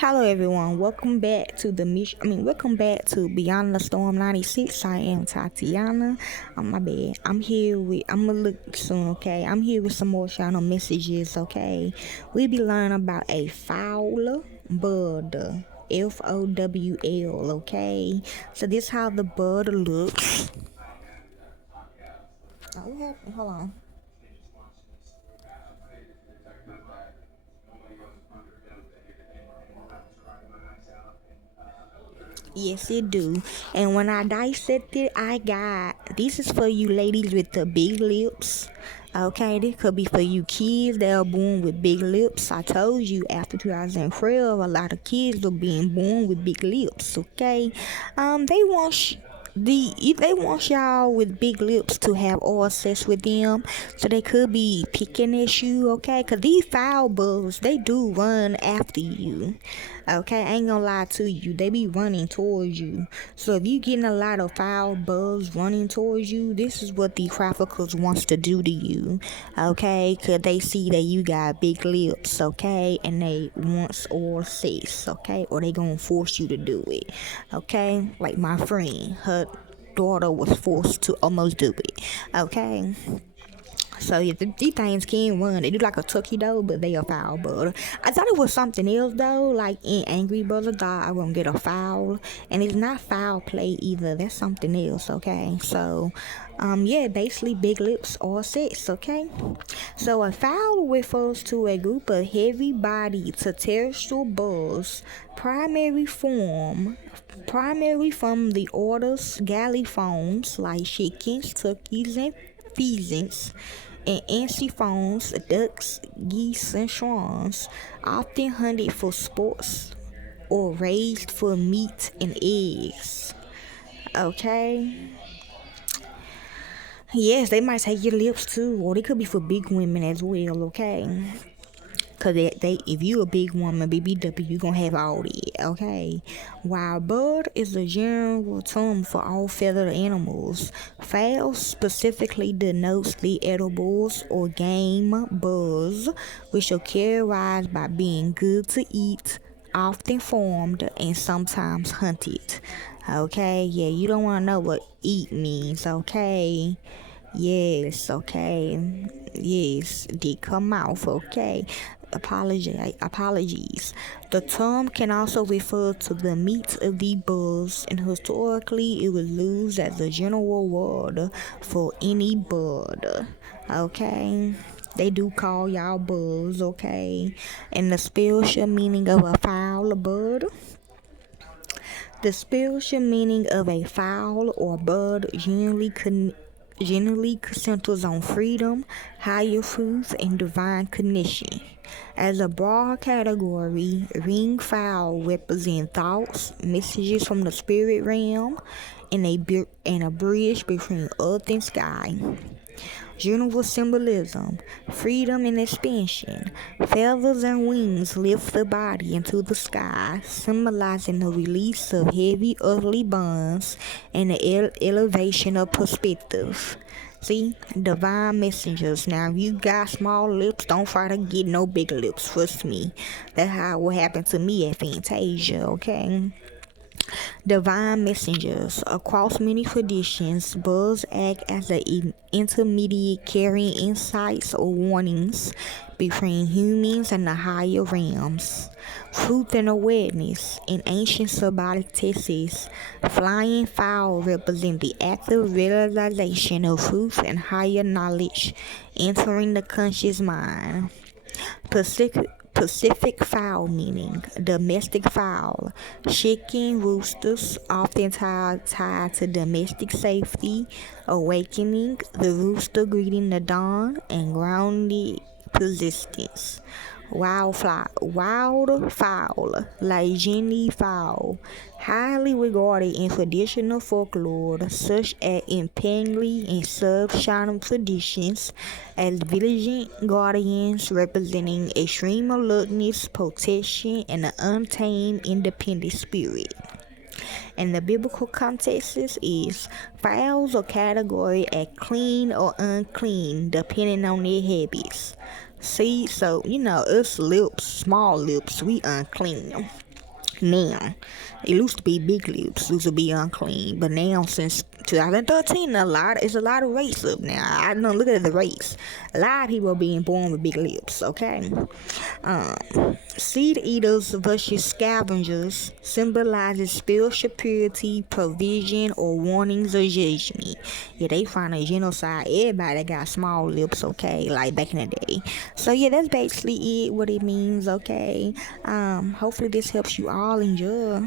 Hello everyone, welcome back to welcome back to Beyond the Storm 96. I am Tatiana. My bad. I'm gonna look soon, okay? I'm here with some more channel messages, okay? We be learning about a fowl bird. Fowl, okay? So this how the bird looks. Oh, what happened? Hold on. Yes, it do. And when I dissect it, I got this is for you ladies with the big lips. Okay, this could be for you kids that are born with big lips. I told you after 2012, a lot of kids are being born with big lips. Okay, they want if they want y'all with big lips to have oral sex with them, so they could be picking at you, okay? Cause these foul bugs, they do run after you, okay? I ain't gonna lie to you, they be running towards you. So if you getting a lot of foul bugs running towards you, this is what the traffickers wants to do to you, okay? Cause they see that you got big lips, okay? And they wants oral sex, okay? Or they gonna force you to do it, okay? Like my friend, her daughter was forced to almost do it. Okay. So yeah, these things can run. They do like a turkey though, but they a foul bird. I thought it was something else though, like in Angry Birds. I thought I wouldn't get a foul, and it's not foul play either. That's something else. Okay, so yeah, basically big lips or sex. Okay, so a fowl refers to a group of heavy-bodied terrestrial birds, primary from the orders Galliformes, like chickens, turkeys, and pheasants, and Anseriformes, ducks, geese, and swans, often hunted for sports or raised for meat and eggs. Okay? Yes, they might take your lips too, or they could be for big women as well, okay? Cause they if you a big woman, BBW, you gonna have all that, okay? While bird is a general term for all feathered animals, fowl specifically denotes the edibles or game birds, which are characterized by being good to eat, often farmed, and sometimes hunted. Okay, yeah, you don't wanna know what eat means, okay? Yes, okay. Yes, did come out, okay. Apologies. The term can also refer to the meat of the birds, and historically it was used as a general word for any bird. Okay. They do call y'all birds, okay? And the spiritual meaning of a fowl bird. The spiritual meaning of a fowl or bird generally centers on freedom, higher truth, and divine connection. As a broad category, ring fowl represent thoughts, messages from the spirit realm, and a bridge between earth and sky. General symbolism, freedom and expansion. Feathers and wings lift the body into the sky, symbolizing the release of heavy earthly bonds and the elevation of perspective. See, divine messengers. Now, if you got small lips, don't try to get no big lips. Trust me. That's how what happened to me at Fantasia, okay? Divine messengers. Across many traditions, birds act as an intermediate, carrying insights or warnings between humans and the higher realms. Truth and awareness. In ancient symbolic texts, flying fowl represent the active realization of truth and higher knowledge entering the conscious mind. Pacific fowl meaning domestic fowl, chicken, roosters, often tied to domestic safety, awakening, the rooster greeting the dawn, and grounded persistence. Wild fowl, like Jenny fowl, highly regarded in traditional folklore, such as in Pangly and sub-Shannon traditions, as vigilant guardians representing extreme alertness, protection, and an untamed, independent spirit. And the biblical context is fowls are categorized as clean or unclean depending on their habits. See, so us lips, small lips, we unclean. Now, it used to be big lips, used to be unclean, but now since 2013, it's a lot of race up now. I don't look at the race. A lot of people are being born with big lips. Okay, seed eaters versus scavengers symbolizes spiritual purity, provision, or warnings or judgment. Yeah, they find a genocide everybody that got small lips. Okay, like back in the day. So yeah, that's basically it. What it means. Okay. Hopefully this helps you all enjoy.